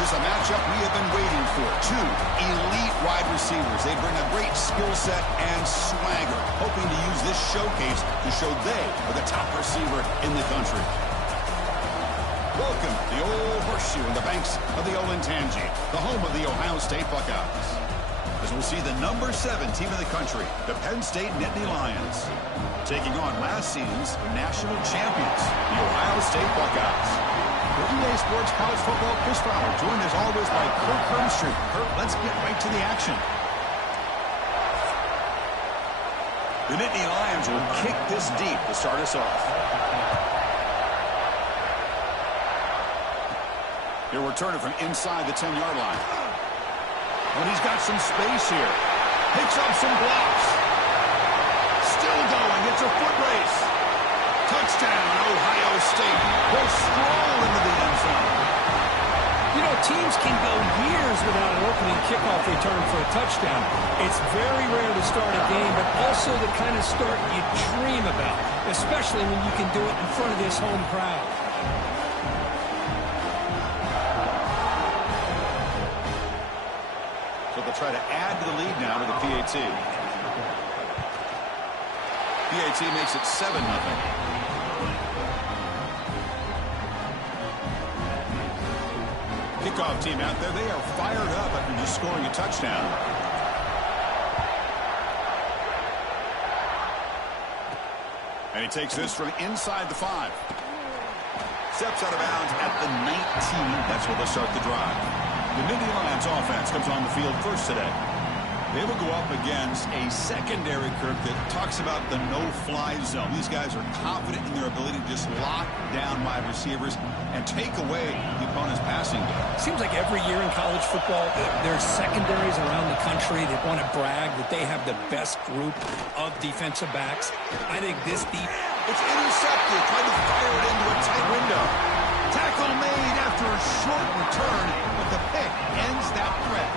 This is a matchup we have been waiting for. Two elite wide receivers. They bring a great skill set and swagger, hoping to use this showcase to show they are the top receiver in the country. Welcome to the Old Horseshoe in the banks of the Olentangy, the home of the Ohio State Buckeyes. As we'll see the number 7 team in the country, the Penn State Nittany Lions, taking on last season's national champions, the Ohio State Buckeyes. For EA Sports College Football, Chris Fowler, joined as always by Kurt Hermstreet. Kurt, let's get right to the action. The Nittany Lions will kick this deep to start us off. He'll return it from inside the 10-yard line. And he's got some space here. Picks up some blocks. Still going. It's a foot race. Touchdown, Ohio State. Will stroll into the end zone. You know, teams can go years without an opening kickoff return for a touchdown. It's very rare to start a game, but also the kind of start you dream about, especially when you can do it in front of this home crowd. So they'll try to add to the lead now to the PAT. PAT makes it 7-0. Kickoff team out there, they are fired up after just scoring a touchdown. And he takes this from inside the 5. Steps out of bounds at the 19. That's where they'll start the drive. The Nittany Lions offense comes on the field first today. They will go up against a secondary, Kirk, that talks about the no-fly zone. These guys are confident in their ability to just lock down wide receivers and take away the opponent's passing game. Seems like every year in college football, there's secondaries around the country that want to brag that they have the best group of defensive backs. I think this deep... It's intercepted, trying to fire it into a tight window. Tackle made after a short return, but the pick ends that threat.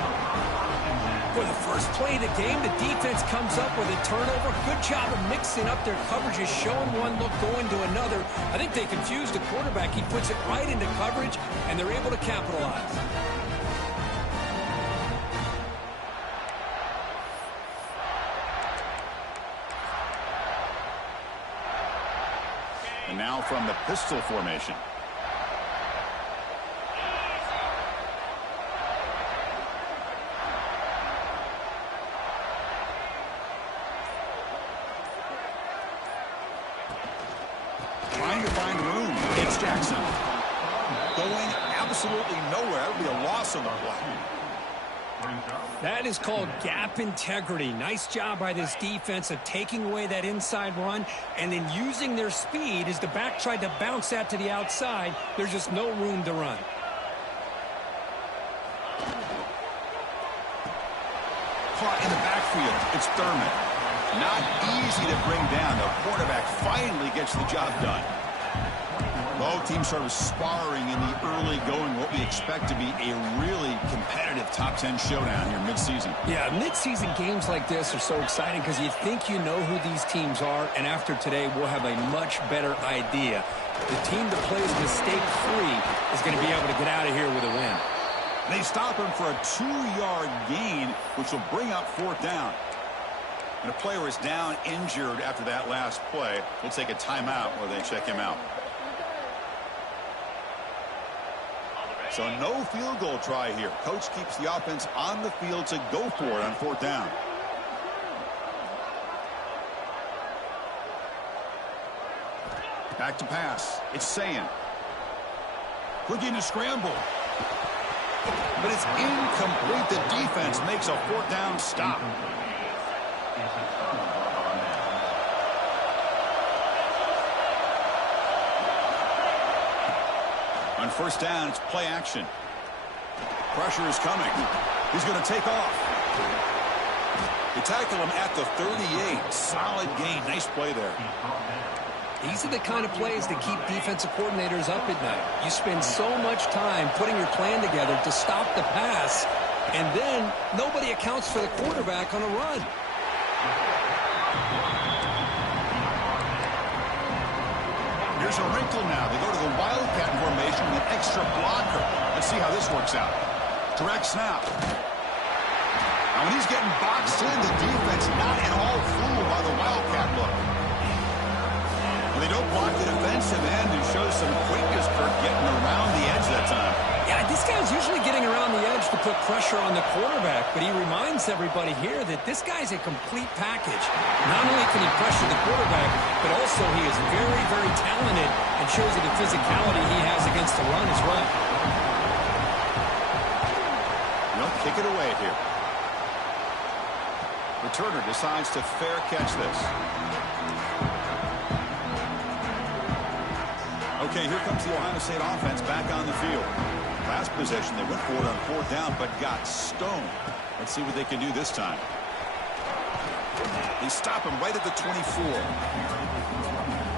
For the first play of the game, the defense comes up with a turnover. Good job of mixing up their coverages, showing one look, going to another. I think they confused the quarterback. He puts it right into coverage, and they're able to capitalize. And now from the pistol formation. Trying to find room. It's Jackson. Going absolutely nowhere. That would be a loss on the play. That is called gap integrity. Nice job by this defense of taking away that inside run and then using their speed as the back tried to bounce that to the outside. There's just no room to run. Caught in the backfield. It's Thurman. Not easy to bring down. The quarterback finally gets the job done. Both teams sort of sparring in the early going, what we expect to be a really competitive top 10 showdown here mid-season. Yeah, mid-season games like this are so exciting because you think you know who these teams are, and after today we'll have a much better idea. The team that plays mistake-free is going to be able to get out of here with a win. They stop him for a 2-yard gain, which will bring up 4th down. And a player is down injured after that last play. We'll take a timeout where they check him out. So no field goal try here. Coach keeps the offense on the field to go for it on 4th down. Back to pass. It's Sayan. Looking to scramble. But it's incomplete. The defense makes a 4th down stop. On 1st down, it's play action. Pressure is coming. He's going to take off. They tackle him at the 38. Solid gain. Nice play there. These are the kind of plays that keep defensive coordinators up at night. You spend so much time putting your plan together to stop the pass, and then nobody accounts for the quarterback on a run. Here's a wrinkle now. They go to the wildcat formation with an extra blocker. Let's see how this works out. Direct snap. Now, when he's getting boxed in, the defense not at all fooled by the wildcat look. When they don't block the defensive end, it shows some quickness for getting around the edge that time. Yeah, this guy's usually getting around the edge to put pressure on the quarterback, but he reminds everybody here that this guy's a complete package. Not only can he pressure the quarterback, but also he is very, very talented and shows you the physicality he has against the run as well. They'll kick it away here. Returner decides to fair catch this. Okay, here comes the Ohio State offense back on the field. Last possession, they went for it on 4th down, but got stoned. Let's see what they can do this time. They stop him right at the 24.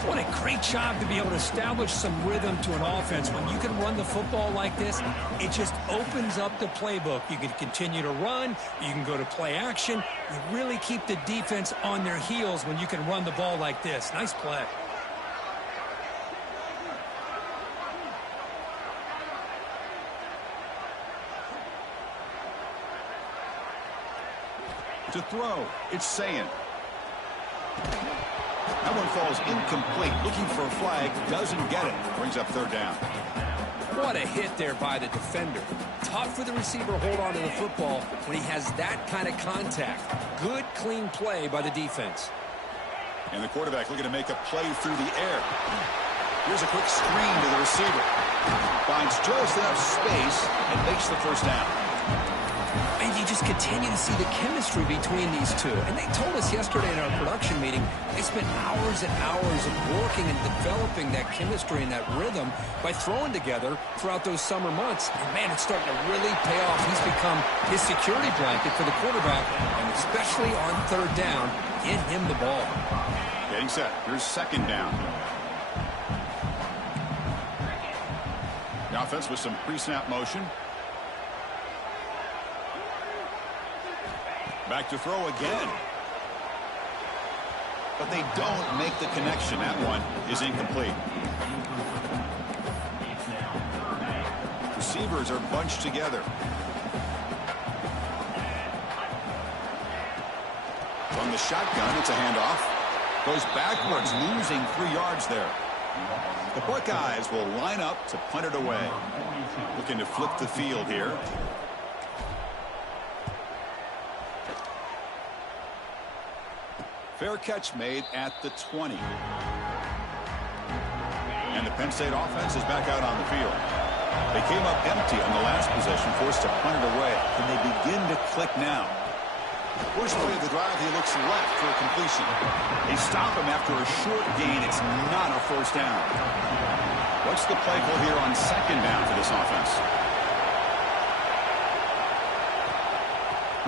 What a great job to be able to establish some rhythm to an offense. When you can run the football like this, it just opens up the playbook. You can continue to run. You can go to play action. You really keep the defense on their heels when you can run the ball like this. Nice play. To throw, it's Sayin. That one falls incomplete. Looking for a flag, doesn't get it. Brings up 3rd down. What a hit there by the defender. Tough for the receiver to hold on to the football when he has that kind of contact. Good, clean play by the defense. And the quarterback looking to make a play through the air. Here's a quick screen to the receiver. Finds just enough space and makes the 1st down. And you just continue to see the chemistry between these two. And they told us yesterday in our production meeting, they spent hours and hours of working and developing that chemistry and that rhythm by throwing together throughout those summer months. And, man, it's starting to really pay off. He's become his security blanket for the quarterback, and especially on 3rd down, get him the ball. Getting set. Here's 2nd down. The offense with some pre-snap motion. Back to throw again. But they don't make the connection. That one is incomplete. Receivers are bunched together. From the shotgun, it's a handoff. Goes backwards, losing 3 yards there. The Buckeyes will line up to punt it away. Looking to flip the field here. Fair catch made at the 20. And the Penn State offense is back out on the field. They came up empty on the last possession, forced to punt it away. Can they begin to click now? First play of the drive, he looks left for a completion. They stop him after a short gain. It's not a 1st down. What's the play call here on 2nd down for this offense?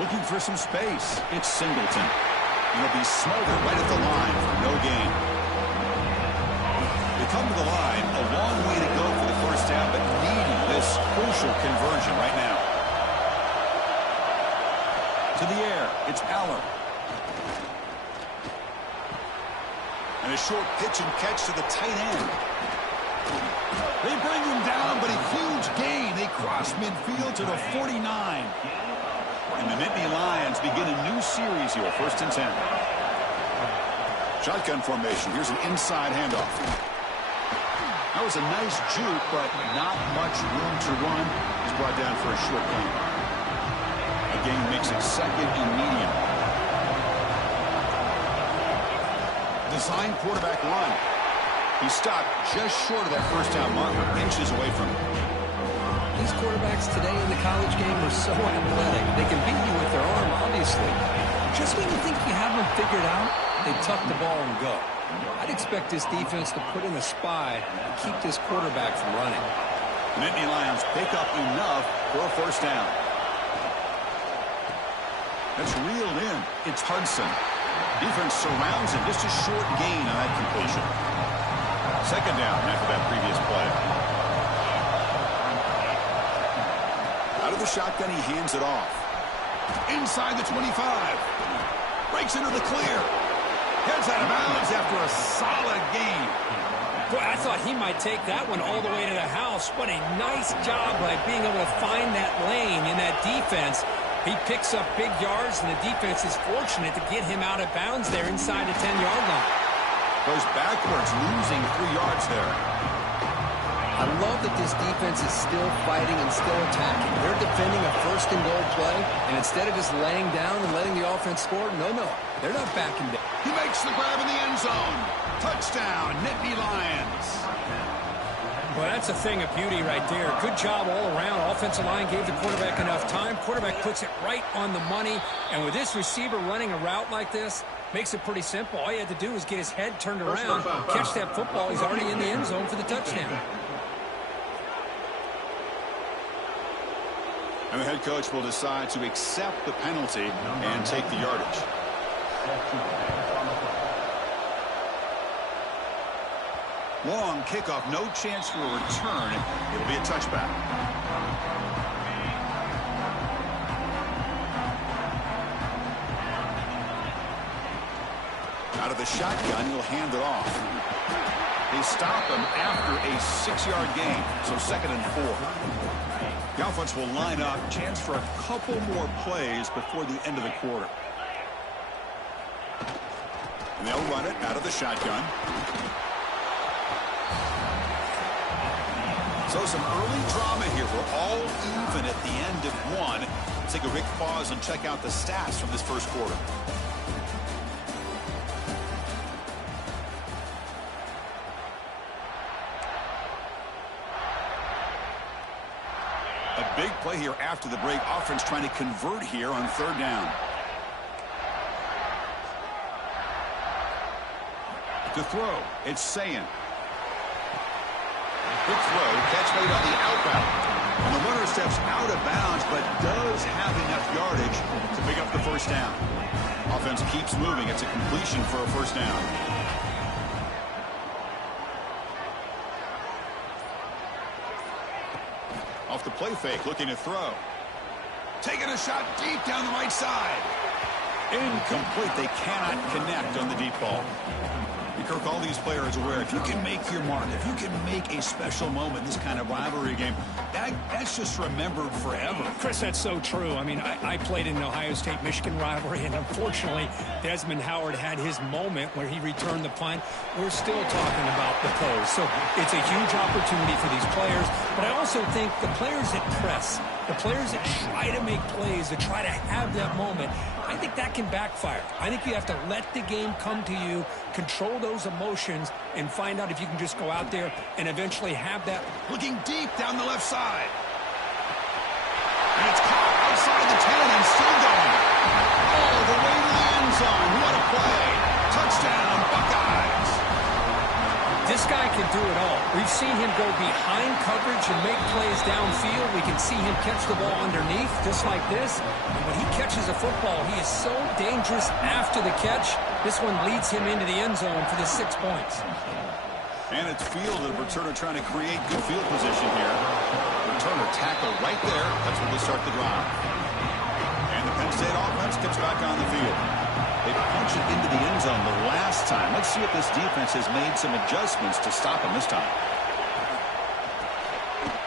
Looking for some space. It's Singleton. He'll be smothered right at the line for no gain. They come to the line, a long way to go for the 1st down, but needing this crucial conversion right now. To the air, it's Aller. And a short pitch and catch to the tight end. They bring him down, but a huge gain. They cross midfield to the 49. And the Nittany Lions begin a new series here, 1st and 10. Shotgun formation. Here's an inside handoff. That was a nice juke, but not much room to run. He's brought down for a short gain. A gain makes it 2nd and medium. Design quarterback run. He stopped just short of that 1st down marker, inches away from it. These quarterbacks today in the college game are so athletic. They can beat you with their arm, obviously. Just when you think you have them figured out, they tuck the ball and go. I'd expect this defense to put in a spy and keep this quarterback from running. The Nittany Lions pick up enough for a 1st down. That's reeled in. It's Hudson. Defense surrounds him. Just a short gain on that completion. 2nd down after that previous play. Out of the shotgun, he hands it off. Inside the 25. Breaks into the clear. Heads out of bounds after a solid gain. Boy, I thought he might take that one all the way to the house. What a nice job by being able to find that lane in that defense. He picks up big yards, and the defense is fortunate to get him out of bounds there inside the 10-yard line. Goes backwards, losing 3 yards there. I love that this defense is still fighting and still attacking. They're defending a first-and-goal play, and instead of just laying down and letting the offense score, no, they're not backing down. He makes the grab in the end zone. Touchdown, Nittany Lions. Well, that's a thing of beauty right there. Good job all around. Offensive line gave the quarterback enough time. Quarterback puts it right on the money. And with this receiver running a route like this, makes it pretty simple. All you had to do is get his head turned around, catch that football. He's already in the end zone for the touchdown. And the head coach will decide to accept the penalty and take the yardage. Long kickoff, no chance for a return. It'll be a touchback. Out of the shotgun, he'll hand it off. They stop him after a 6-yard gain, so 2nd and 4. The offense will line up, chance for a couple more plays before the end of the quarter. And they'll run it out of the shotgun. So some early drama here. We're all even at the end of one. Let's take a quick pause and check out the stats from this first quarter. A big play here after the break. Offense trying to convert here on 3rd down. To throw, it's Sayin. Quick throw, catch made on the outbound. And the runner steps out of bounds, but does have enough yardage to pick up the first down. Offense keeps moving. It's a completion for a first down. Off the play fake, looking to throw. Taking a shot deep down the right side. Incomplete. They cannot connect on the deep ball. Kirk, all these players are aware, if you can make your mark, if you can make a special moment in this kind of rivalry game, that's just remembered forever. Chris, that's so true. I mean, I played in an Ohio State-Michigan rivalry, and unfortunately, Desmond Howard had his moment where he returned the punt. We're still talking about the pose. So it's a huge opportunity for these players, but I also think the players that press, the players that try to make plays, that try to have that moment, I think that can backfire. I think you have to let the game come to you, control those emotions, and find out if you can just go out there and eventually have that. Looking deep down the left side. And it's caught outside the 10 and still going. All the way to the end zone. What a play. Touchdown, Buckeyes. This guy can do it all. We've seen him go behind coverage and make plays downfield. We can see him catch the ball underneath, just like this. And when he catches a football, he is so dangerous after the catch. This one leads him into the end zone for the 6 points. And it's field, the returner trying to create good field position here. Returner tackle right there. That's where they start the drive. And the Penn State offense gets back on the field. They punch it into the end zone the last time. Let's see if this defense has made some adjustments to stop him this time.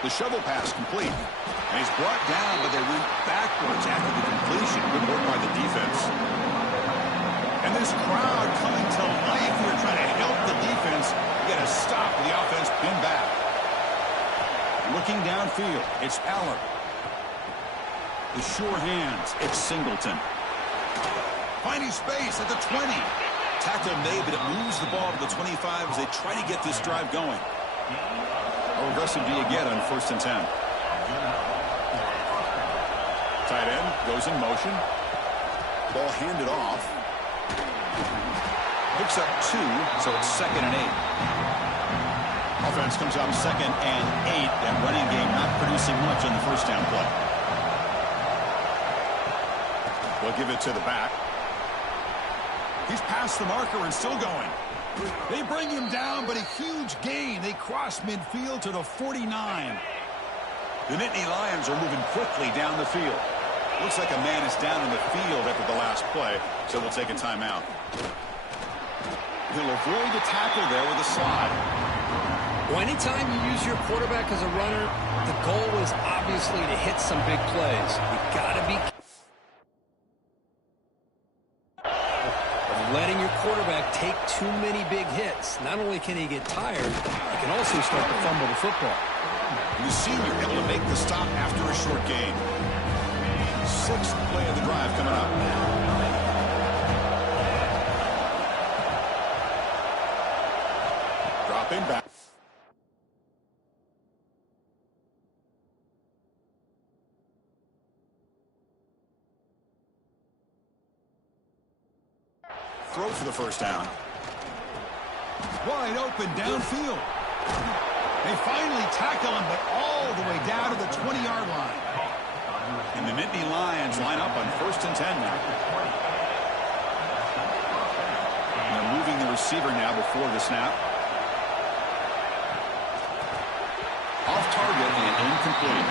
The shovel pass complete. And he's brought down, but they went backwards after the completion. Good work by the defense. And this crowd coming to life here trying to help the defense get a stop with the offense pinned back. Looking downfield, it's Aller. The sure hands, it's Singleton. Finding space at the 20. Tackle made, but it moves the ball to the 25 as they try to get this drive going. How aggressive do you get on 1st and 10? Tight end goes in motion. Ball handed off. Picks up 2, so it's 2nd and 8. Offense comes up 2nd and 8. That running game not producing much on the first down play. They'll give it to the back. He's past the marker and still going. They bring him down, but a huge gain. They cross midfield to the 49. The Nittany Lions are moving quickly down the field. Looks like a man is down in the field after the last play, so they'll take a timeout. He'll avoid the tackle there with a slide. Well, anytime you use your quarterback as a runner, the goal is obviously to hit some big plays. You got to be letting your quarterback take too many big hits. Not only can he get tired, he can also start to fumble the football. The senior able to make the stop after a short gain. 6th play of the drive coming up. Dropping back. Throw for the first down. Wide open downfield. They finally tackle him, but all the way down to the 20-yard line. And the Nittany Lions line up on 1st and 10 now. And they're moving the receiver now before the snap. Off target and incomplete.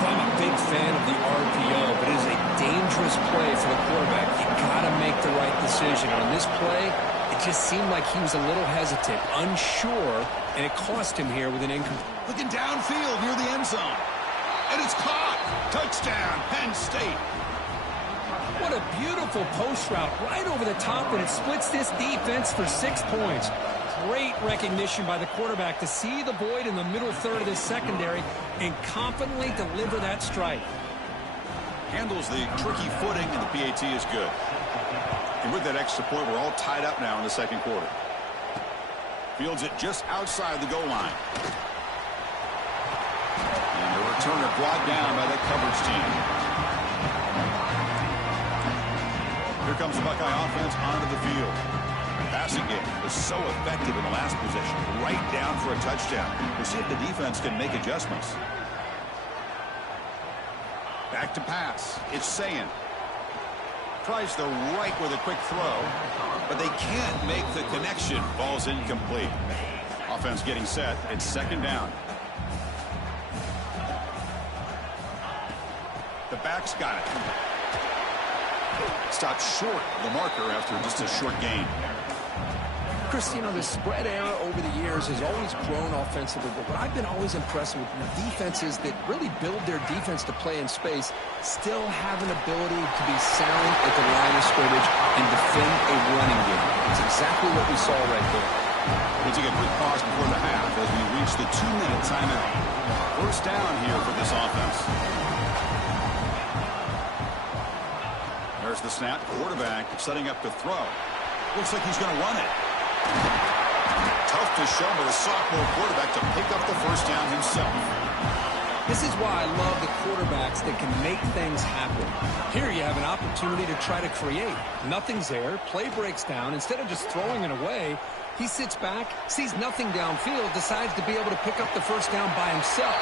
I'm a big fan of the RPO, but it is a dangerous play for the quarterback. You got to make the right decision. On this play, it just seemed like he was a little hesitant, unsure, and it cost him here with an incomplete. Looking downfield near the end zone. And it's caught. Touchdown, Penn State. What a beautiful post route right over the top, and it splits this defense for 6 points. Great recognition by the quarterback to see the void in the middle third of this secondary and confidently deliver that strike. Handles the tricky footing, and the PAT is good. And with that extra point, we're all tied up now in the second quarter. Fields it just outside the goal line. And the returner brought down by that coverage team. Here comes the Buckeye offense onto the field. Passing game was so effective in the last possession, right down for a touchdown. We'll see if the defense can make adjustments. Back to pass. It's Sayin. Tries the right with a quick throw, but they can't make the connection. Ball's incomplete. Offense getting set. It's 2nd down. The back's got it. Stopped short of the marker after just a short gain. Chris, you know, the spread era over the years has always grown offensively, but what I've been always impressed with defenses that really build their defense to play in space still have an ability to be sound at the line of scrimmage and defend a running game. It's exactly what we saw right there. We'll take a quick pause before the half as we reach the 2-minute timeout. 1st down here for this offense. There's the snap. Quarterback setting up to throw. Looks like he's going to run it. Tough to show with a sophomore quarterback to pick up the first down himself. This is why I love the quarterbacks that can make things happen. Here you have an opportunity to try to create. Nothing's there. Play breaks down. Instead of just throwing it away, he sits back, sees nothing downfield, decides to be able to pick up the first down by himself.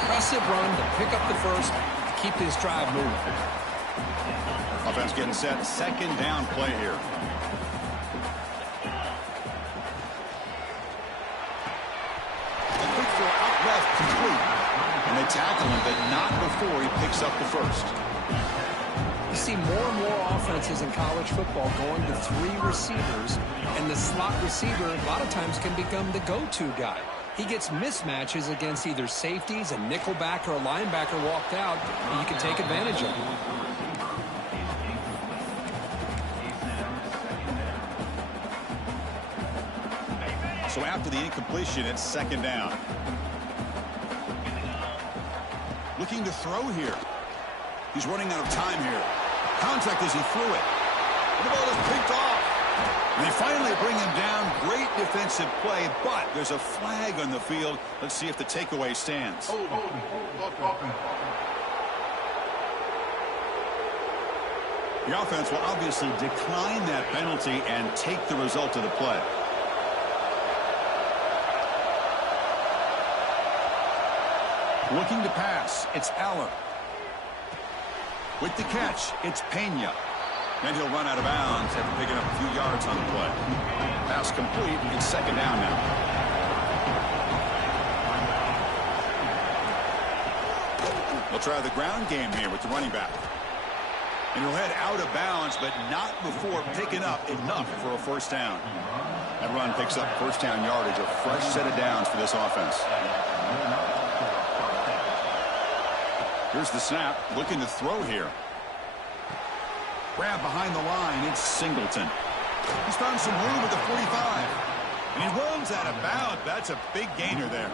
Impressive run to pick up the first, to keep his drive moving. Offense getting set. 2nd down play here. Complete. And they tackle him, but not before he picks up the first. You see more and more offenses in college football going to 3 receivers, and the slot receiver a lot of times can become the go-to guy. He gets mismatches against either safeties, a nickelback, or a linebacker walked out, and you can take advantage of it. So after the incompletion, it's 2nd down. Looking to throw here. He's running out of time here. Contact as he threw it. And the ball is picked off. And they finally bring him down. Great defensive play, but there's a flag on the field. Let's see if the takeaway stands. The offense will obviously decline that penalty and take the result of the play. Looking to pass, it's Aller. With the catch, it's Pena. And he'll run out of bounds after picking up a few yards on the play. Pass complete. It's 2nd down now. They'll try the ground game here with the running back. And he'll head out of bounds, but not before picking up enough for a first down. That run picks up first down yardage, a fresh set of downs for this offense. Here's the snap, looking to throw here. Grab behind the line, it's Singleton. He's found some room at the 45. And he runs out of bounds. That's a big gainer there.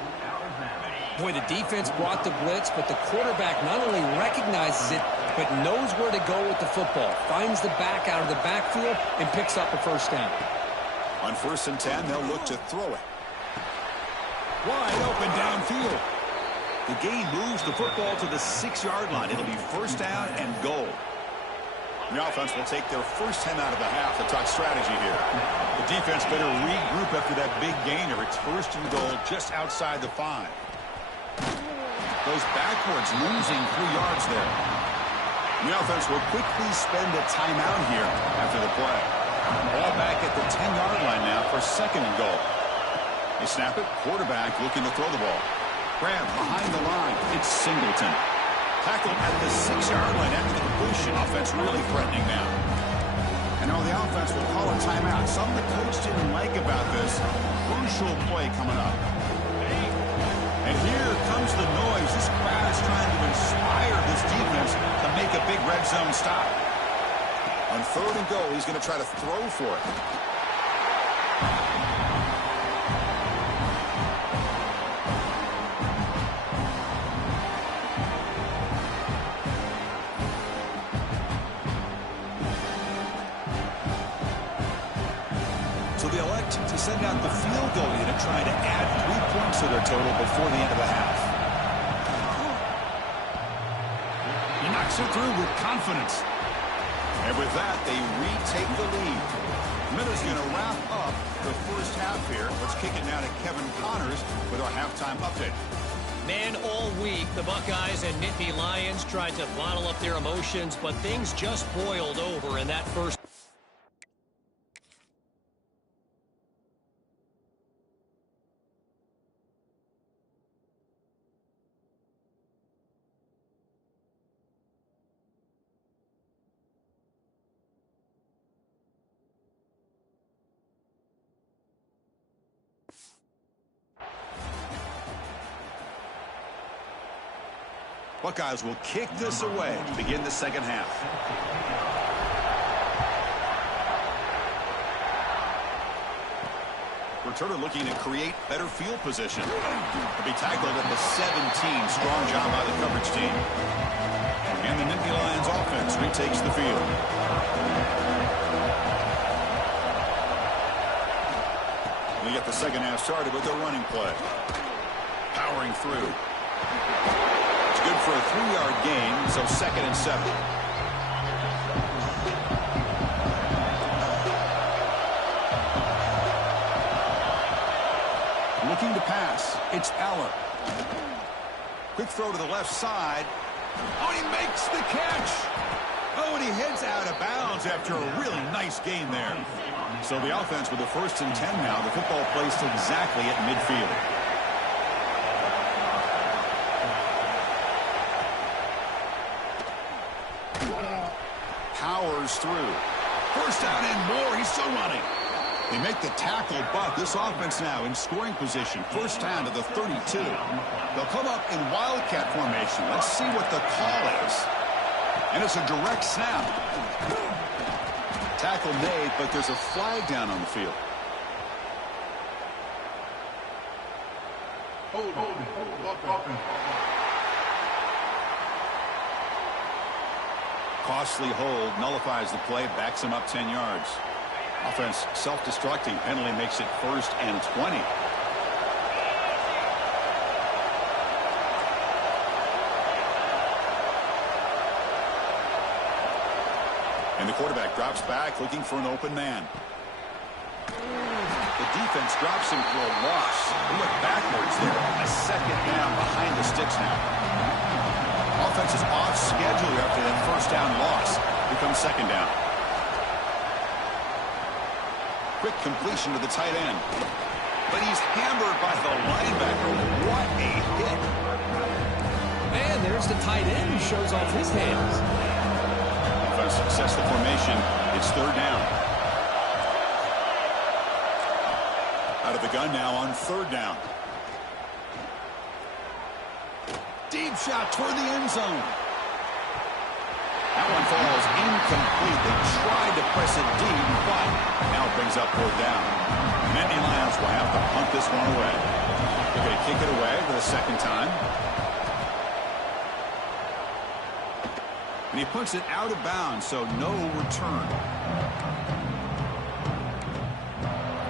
Boy, the defense brought the blitz, but the quarterback not only recognizes it, but knows where to go with the football. Finds the back out of the backfield and picks up a first down. On 1st and 10, they'll look to throw it. Wide open downfield. The gain moves the football to the 6-yard line. It'll be first down and goal. The offense will take their first 10 out of the half to talk strategy here. The defense better regroup after that big gainer. It's first and goal just outside the 5. Goes backwards, losing 3 yards there. The offense will quickly spend a timeout here after the play. Ball back at the 10-yard line now for second and goal. They snap it. Quarterback looking to throw the ball. Grab behind the line. It's Singleton. Tackled at the 6-yard line after the completion. Offense really threatening now. And now the offense will call a timeout. Something the coach didn't like about this. Crucial play coming up. And here comes the noise. This crowd is trying to inspire this defense to make a big red zone stop. On 3rd and goal, he's going to try to throw for it. So they elect to send out the field goal unit, trying to add 3 points to their total before the end of the half. He knocks it through with confidence. And with that, they retake the lead. Minutes going to wrap up the first half here. Let's kick it now to Kevin Connors with our halftime update. Man, all week, the Buckeyes and Nittany Lions tried to bottle up their emotions, but things just boiled over in that first. Buckeyes will kick this away to begin the second half. Returner looking to create better field position. He'll be tackled at the 17. Strong job by the coverage team. And the Nittany Lions offense retakes the field. We get the second half started with a running play. Powering through. Good for a 3-yard gain, so 2nd and 7. Looking to pass. It's Eller. Quick throw to the left side. Oh, he makes the catch. Oh, and he heads out of bounds after a really nice gain there. So the offense with the 1st and 10 now. The football placed exactly at midfield. Powers through. First down and more. He's still running. They make the tackle, but this offense now in scoring position. First down to the 32. They'll come up in wildcat formation. Let's see what the call is. And it's a direct snap. Tackle made, but there's a flag down on the field. Costly hold nullifies the play, backs him up 10 yards. Offense self-destructing. Penalty makes it 1st and 20. And the quarterback drops back looking for an open man. The defense drops him for a loss. They look backwards there. A 2nd down behind the sticks now. Offense is off schedule after that first down loss. Becomes 2nd down. Quick completion to the tight end. But he's hammered by the linebacker. What a hit. And there's the tight end who shows off his hands. Offense possession. It's third down. Out of the gun now on third down. Deep shot toward the end zone. That one falls incomplete. They tried to press it deep, but now it brings up fourth down. Nittany Lions will have to punt this one away. They're going to kick it away for the second time. And he punts it out of bounds, so no return.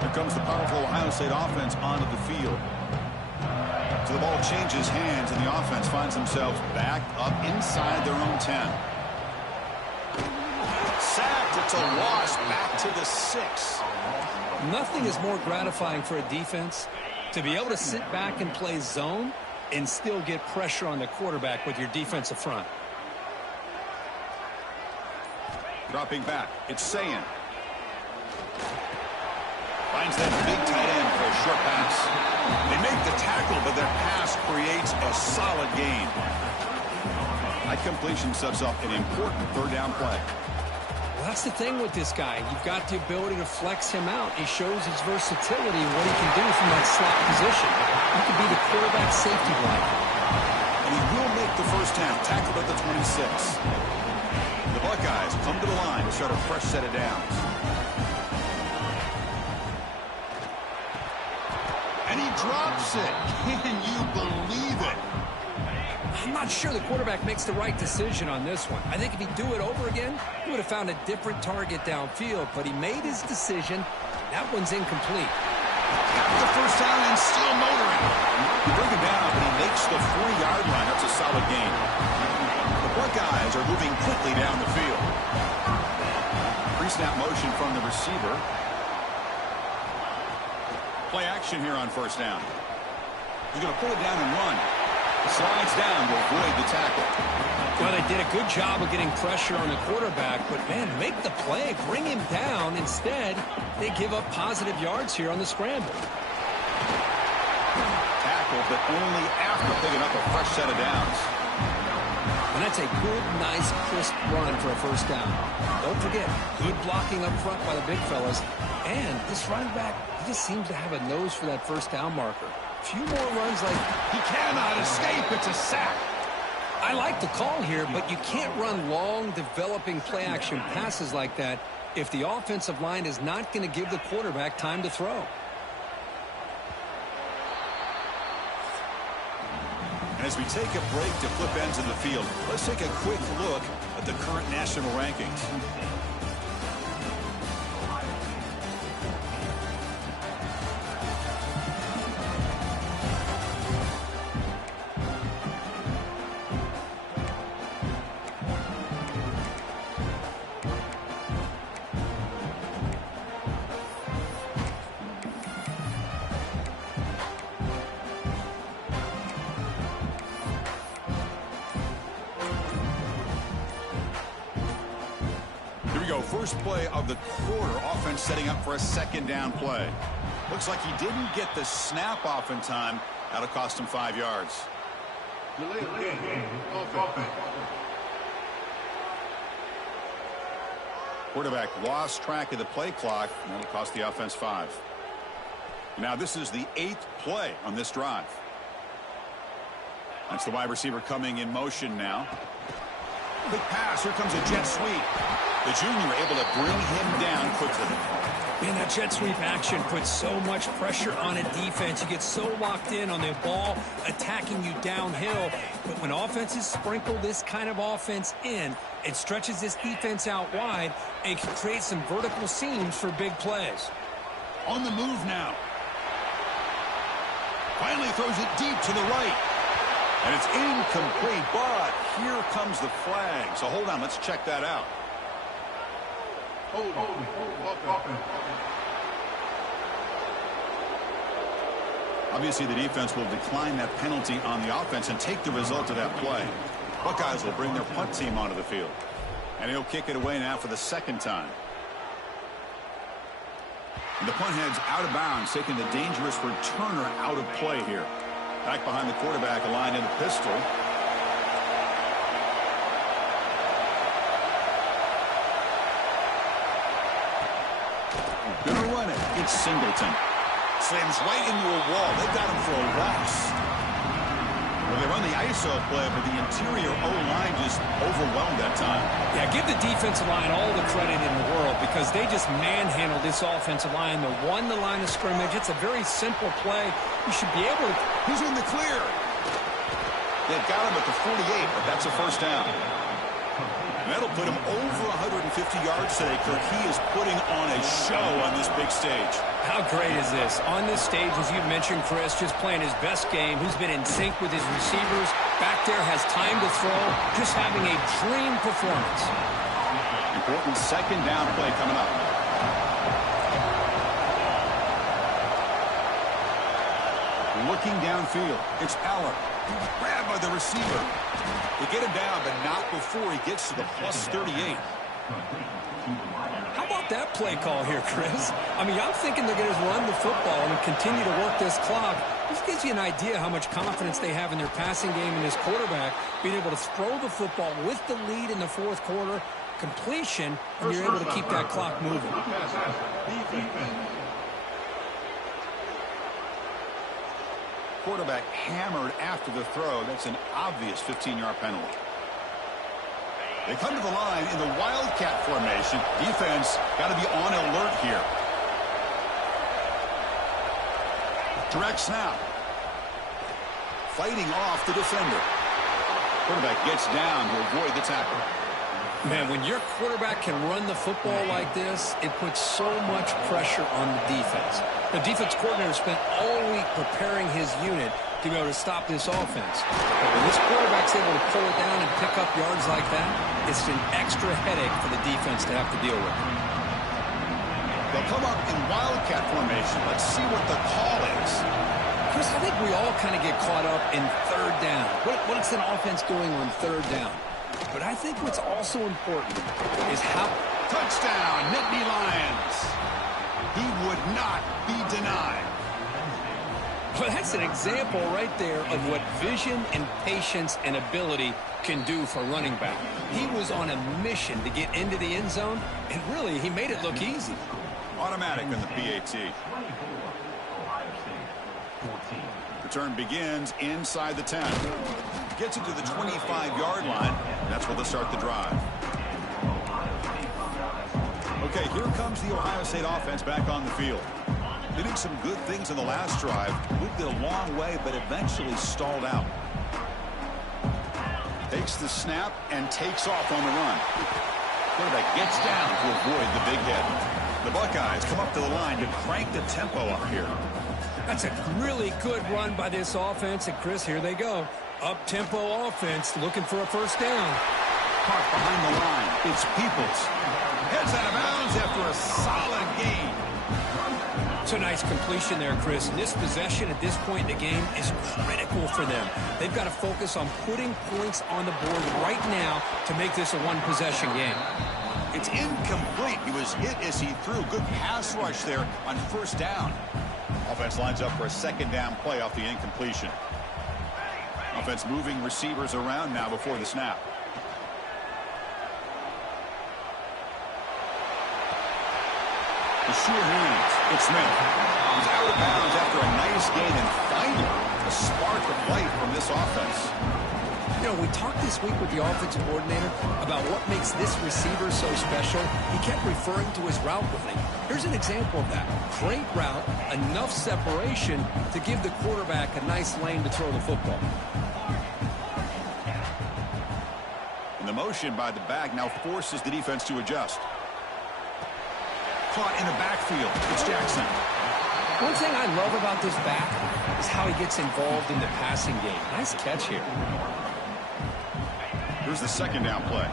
Here comes the powerful Ohio State offense onto the field. So the ball changes hands, and the offense finds themselves back up inside their own 10. Sacked. It's a loss back to the 6. Nothing is more gratifying for a defense to be able to sit back and play zone and still get pressure on the quarterback with your defensive front. Dropping back. It's Sayin. Finds that big tight end for a short pass. They make the tackle, but their pass creates a solid gain. That completion sets up an important third down play. Well, that's the thing with this guy. You've got the ability to flex him out. He shows his versatility and what he can do from that slot position. He could be the quarterback safety blanket. And he will make the first down. Tackled at the 26. The Buckeyes come to the line to start a fresh set of downs. And he drops it. Can you believe it? I'm not sure the quarterback makes the right decision on this one. I think if he'd do it over again, he would have found a different target downfield, but he made his decision. That one's incomplete. Got the first down and still motoring. You bring him down, but he makes the 4-yard line. That's a solid gain. The Buckeyes are moving quickly down the field. Pre-snap motion from the receiver. Play action here on first down. He's going to pull it down and run. Slides down to avoid the tackle. Well, they did a good job of getting pressure on the quarterback, but, man, make the play, bring him down. Instead, they give up positive yards here on the scramble. Tackle, but only after picking up a fresh set of downs. And that's a good, nice, crisp run for a first down. Don't forget, good blocking up front by the big fellas. And this running back, he just seems to have a nose for that first down marker. A few more runs like... He cannot escape. It's a sack. I like the call here, but you can't run long, developing play-action passes like that if the offensive line is not going to give the quarterback time to throw. And as we take a break to flip ends of the field, let's take a quick look at the current national rankings. First play of the quarter, offense setting up for a second down play. Looks like he didn't get the snap off in time. That'll cost him 5 yards. Quarterback lost track of the play clock, and that'll cost the offense 5. Now this is the 8th play on this drive. That's the wide receiver coming in motion now. Big pass. Here comes a jet sweep. The junior able to bring him down quickly. Man, that jet sweep action puts so much pressure on a defense. You get so locked in on the ball attacking you downhill. But when offenses sprinkle this kind of offense in, it stretches this defense out wide and can create some vertical seams for big plays. On the move now. Finally throws it deep to the right. And it's incomplete, but here comes the flag. So hold on, let's check that out. Obviously, the defense will decline that penalty on the offense and take the result of that play. Buckeyes will bring their punt team onto the field. And he'll kick it away now for the second time. And the punt heads out of bounds, taking the dangerous returner out of play here. Back behind the quarterback, aligned in the pistol. Gonna run it. It's Singleton. Slams right into a wall. They've got him for a loss. Well, they run the ISO play, but the interior O-line just overwhelmed that time. Yeah, give the defensive line all the credit in the world because they just manhandled this offensive line. They won the line of scrimmage. It's a very simple play. You should be able to... He's in the clear. They've got him at the 48, but that's a first down. That'll put him over 150 yards today, Kirk. He is putting on a show on this big stage. How great is this? On this stage, as you mentioned, Chris, just playing his best game. He's been in sync with his receivers. Back there, has time to throw. Just having a dream performance. Important second down play coming up. Looking downfield. It's Aller. Grabbed by the receiver. They get him down, but not before he gets to the plus 38. How about that play call here, Chris? I mean, I'm thinking they're going to run the football and continue to work this clock. This gives you an idea how much confidence they have in their passing game and this quarterback being able to throw the football with the lead in the fourth quarter, completion, and you're able to keep that clock moving. Quarterback hammered after the throw. That's an obvious 15-yard penalty. They come to the line in the Wildcat formation. Defense got to be on alert here. Direct snap. Fighting off the defender. Quarterback gets down to avoid the tackle. Man, when your quarterback can run the football like this, it puts so much pressure on the defense. The defense coordinator spent all week preparing his unit to be able to stop this offense. But when this quarterback's able to pull it down and pick up yards like that, it's an extra headache for the defense to have to deal with. They'll come up in Wildcat formation. Let's see what the call is. Chris, I think we all kind of get caught up in third down. What's an offense doing on third down? But I think what's also important is how... Touchdown, Nittany Lions. He would not be denied. Well, that's an example right there of what vision and patience and ability can do for running back. He was on a mission to get into the end zone, and really, he made it look easy. Automatic in the PAT. Return begins inside the 10. Gets it to the 25-yard line. That's where they'll start the drive. Okay, here comes the Ohio State offense back on the field. They did some good things in the last drive. Moved it a long way, but eventually stalled out. Takes the snap and takes off on the run. Quarterback gets down to avoid the big hit. The Buckeyes come up to the line to crank the tempo up here. That's a really good run by this offense. And, Chris, here they go. Up-tempo offense looking for a first down. Caught behind the line. It's Peoples. Heads out of bounds after a solid gain. It's a nice completion there, Chris. And this possession at this point in the game is critical for them. They've got to focus on putting points on the board right now to make this a one-possession game. It's incomplete. He was hit as he threw. Good pass rush there on first down. Offense lines up for a second down play off the incompletion. Offense moving receivers around now before the snap. The sure hands. It's Smith. He's out of bounds after a nice gain and finally a spark of life from this offense. You know, we talked this week with the offensive coordinator about what makes this receiver so special. He kept referring to his route running. Here's an example of that. Great route, enough separation to give the quarterback a nice lane to throw the football. And the motion by the back now forces the defense to adjust. Caught in the backfield. It's Jackson. One thing I love about this back is how he gets involved in the passing game. Nice catch here. Here's the second down play.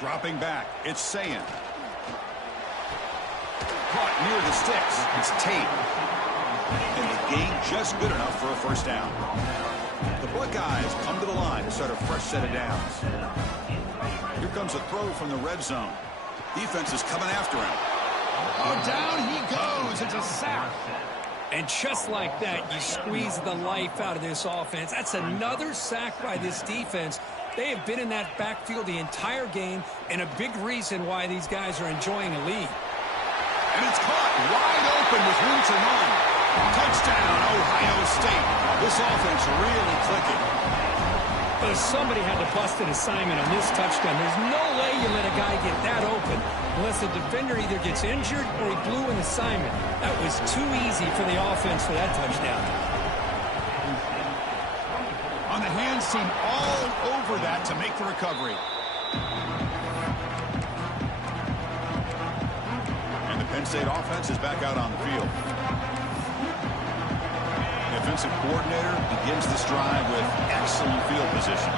Dropping back. It's Sayan. Caught near the sticks. It's Tate. And the gain just good enough for a first down. The Buckeyes come to the line to start a fresh set of downs. Here comes a throw from the red zone. Defense is coming after him. Oh, down he goes. It's a sack. And just like that, you squeeze the life out of this offense. That's another sack by this defense. They have been in that backfield the entire game, and a big reason why these guys are enjoying a lead. And it's caught wide open with room to run. Touchdown, Ohio State. This offense really clicking. But somebody had to bust an assignment on this touchdown. There's no way you let a guy get that open unless the defender either gets injured or he blew an assignment. That was too easy for the offense for that touchdown. On the hands team all over that to make the recovery. And the Penn State offense is back out on the field. The offensive coordinator begins this drive with excellent field position.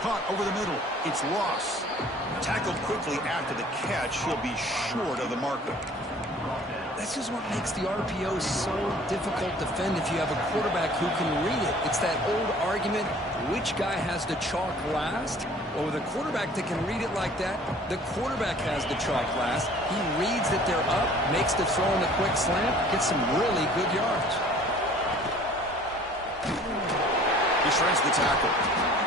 Caught over the middle. It's lost. Tackled quickly after the catch. He'll be short of the marker. This is what makes the RPO so difficult to defend if you have a quarterback who can read it. It's that old argument, which guy has the chalk last? Well, with a quarterback that can read it like that, the quarterback has the chalk last. He reads that they're up, makes the throw in the quick slant, gets some really good yards. He shreds the tackle.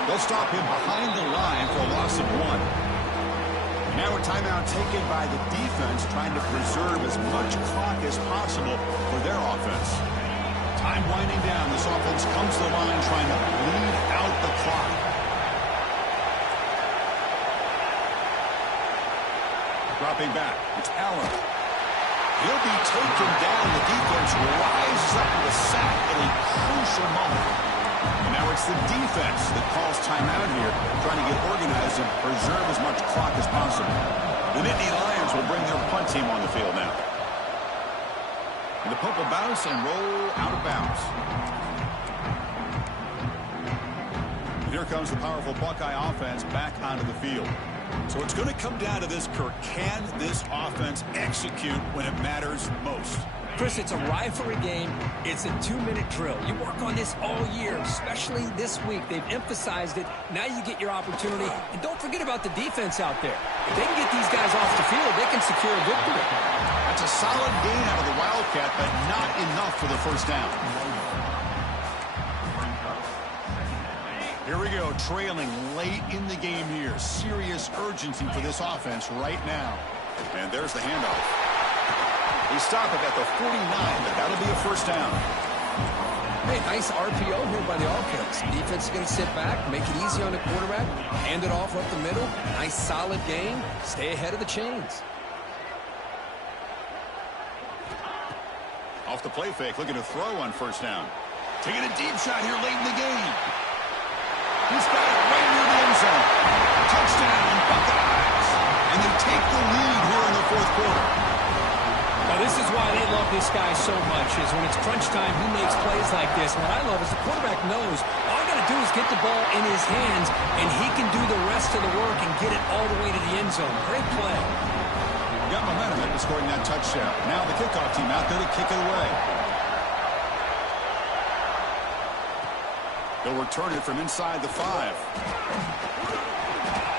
They'll stop him behind the line for a loss of 1. Now a timeout taken by the defense, trying to preserve as much clock as possible for their offense. Time winding down. This offense comes to the line trying to bleed out the clock. Dropping back. It's Allen. He'll be taken down. The defense rises up with a sack at a crucial moment. And now it's the defense that calls timeout here, trying to get organized and preserve as much clock as possible. The Nittany Lions will bring their punt team on the field now. And the punt will bounce and roll out of bounds. And here comes the powerful Buckeye offense back onto the field. So it's going to come down to this, Kirk. Can this offense execute when it matters most? Chris, it's a rivalry game. It's a 2-minute drill. You work on this all year, especially this week. They've emphasized it. Now you get your opportunity. And don't forget about the defense out there. If they can get these guys off the field, they can secure a victory. That's a solid gain out of the Wildcat, but not enough for the first down. Here we go, trailing late in the game here. Serious urgency for this offense right now. And there's the handoff. They stop it at the 49, but that'll be a first down. Hey, nice RPO here by the offense. Defense is going to sit back, make it easy on the quarterback, hand it off up the middle. Nice, solid game. Stay ahead of the chains. Off the play fake, looking to throw on first down. Taking a deep shot here late in the game. He's got it right near the end zone. Touchdown, Buckeyes. And they take the lead here in the fourth quarter. Now, this is why they love this guy so much, is when it's crunch time, he makes plays like this. And what I love is the quarterback knows all I got to do is get the ball in his hands, and he can do the rest of the work and get it all the way to the end zone. Great play. Got momentum after scoring that touchdown. Now the kickoff team out there to kick it away. They'll return it from inside the 5.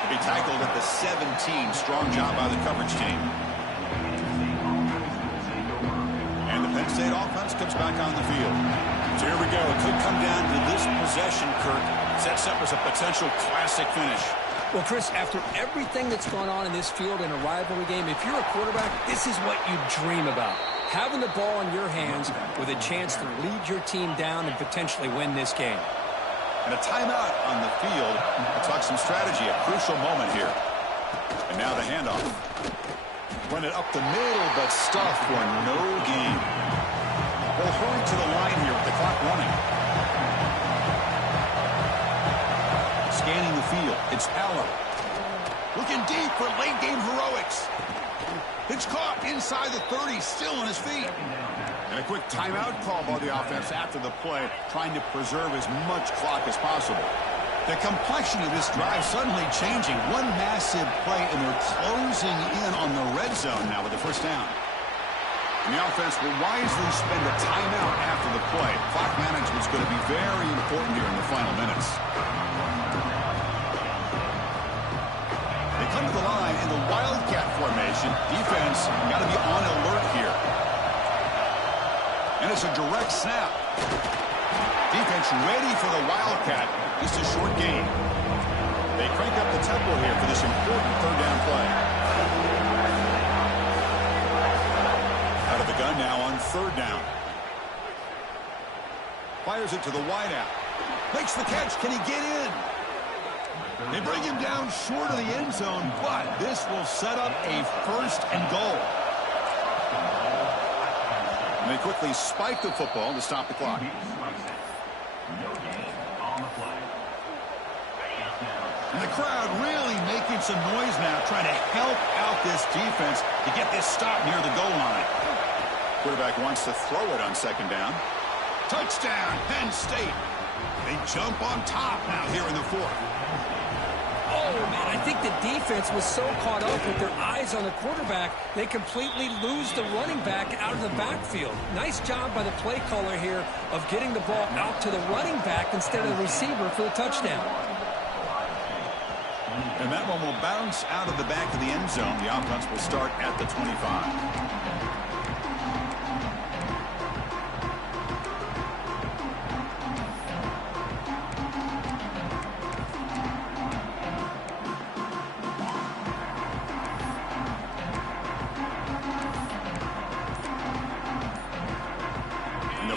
Be tackled at the 17. Strong job by the coverage team. And the Penn State offense comes back on the field. So here we go. It could come down to this possession, Kirk. Sets up as a potential classic finish. Well, Chris, after everything that's gone on in this field in a rivalry game, if you're a quarterback, this is what you dream about. Having the ball in your hands with a chance to lead your team down and potentially win this game. And a timeout on the field. We'll talk some strategy, a crucial moment here. And now the handoff. Run it up the middle, but stuffed for no gain. They'll hurry to the line here with the clock running. Scanning the field, it's Allen. Looking deep for late game heroics. It's caught inside the 30, still on his feet. And a quick timeout call by the offense after the play, trying to preserve as much clock as possible. The complexion of this drive suddenly changing. One massive play, and they're closing in on the red zone now with the first down. And the offense will wisely spend a timeout after the play. Clock management's going to be very important here in the final minutes. They come to the line in the Wildcat formation. Defense got to be on alert here. And it's a direct snap. Defense ready for the Wildcat. Just a short gain. They crank up the tempo here for this important third down play. Out of the gun now on third down. Fires it to the wideout. Makes the catch. Can he get in? They bring him down short of the end zone, but this will set up a first and goal. And they quickly spike the football to stop the clock. And the crowd really making some noise now, trying to help out this defense to get this stop near the goal line. Quarterback wants to throw it on second down. Touchdown, Penn State. They jump on top now here in the fourth. Oh, man, I think the defense was so caught up with their eyes on the quarterback, they completely lose the running back out of the backfield. Nice job by the play caller here of getting the ball out to the running back instead of the receiver for the touchdown. And that one will bounce out of the back of the end zone. The offense will start at the 25.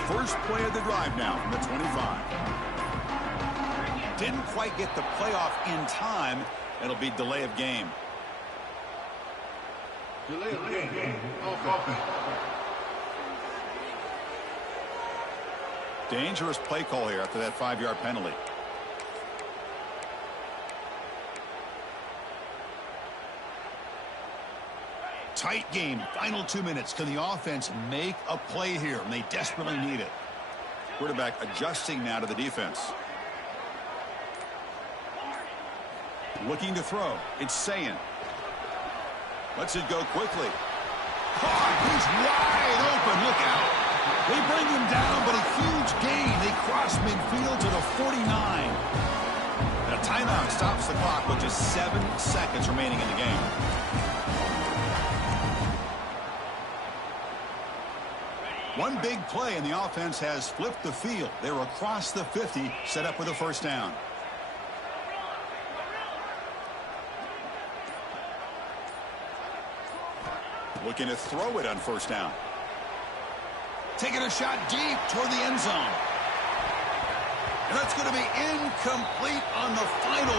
First play of the drive now from the 25. Didn't quite get the playoff in time. It'll be delay of game. Delay of game. Okay. Dangerous play call here after that 5-yard penalty. Tight game. Final 2 minutes. Can the offense make a play here? And they desperately need it. Quarterback adjusting now to the defense. Looking to throw. It's Sayin. Lets it go quickly. Caught. He's wide open. Look out. They bring him down, but a huge gain. They cross midfield to the 49. And a timeout stops the clock with just 7 seconds remaining in the game. One big play, and the offense has flipped the field. They're across the 50, set up with a first down. Looking to throw it on first down. Taking a shot deep toward the end zone. And that's going to be incomplete on the final